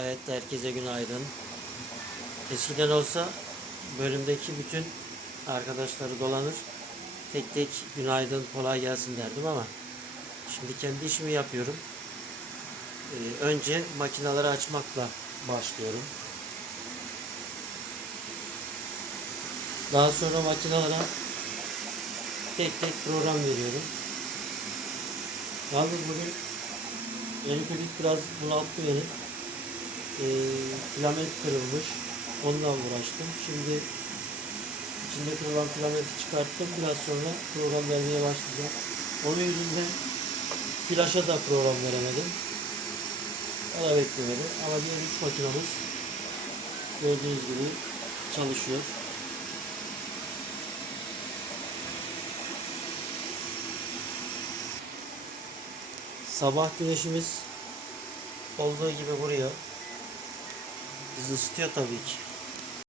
Evet, herkese günaydın. Eskiden olsa bölümdeki bütün arkadaşları dolanır, tek tek günaydın, kolay gelsin derdim ama şimdi kendi işimi yapıyorum. Önce makineleri açmakla başlıyorum. Daha sonra makinelere tek tek program veriyorum. Yalnız bugün elektrik biraz bunalttı beni. Filament kırılmış. Onunla uğraştım. Şimdi içindeki olan filamenti çıkarttım. Biraz sonra program vermeye başlayacağım. Onun yüzünden flaşa da program veremedim. O da beklemedi. Ama diğer 3 makinamız gördüğünüz gibi çalışıyor. Sabah güneşimiz olduğu gibi vuruyor. Bizi ısıtıyor tabii ki.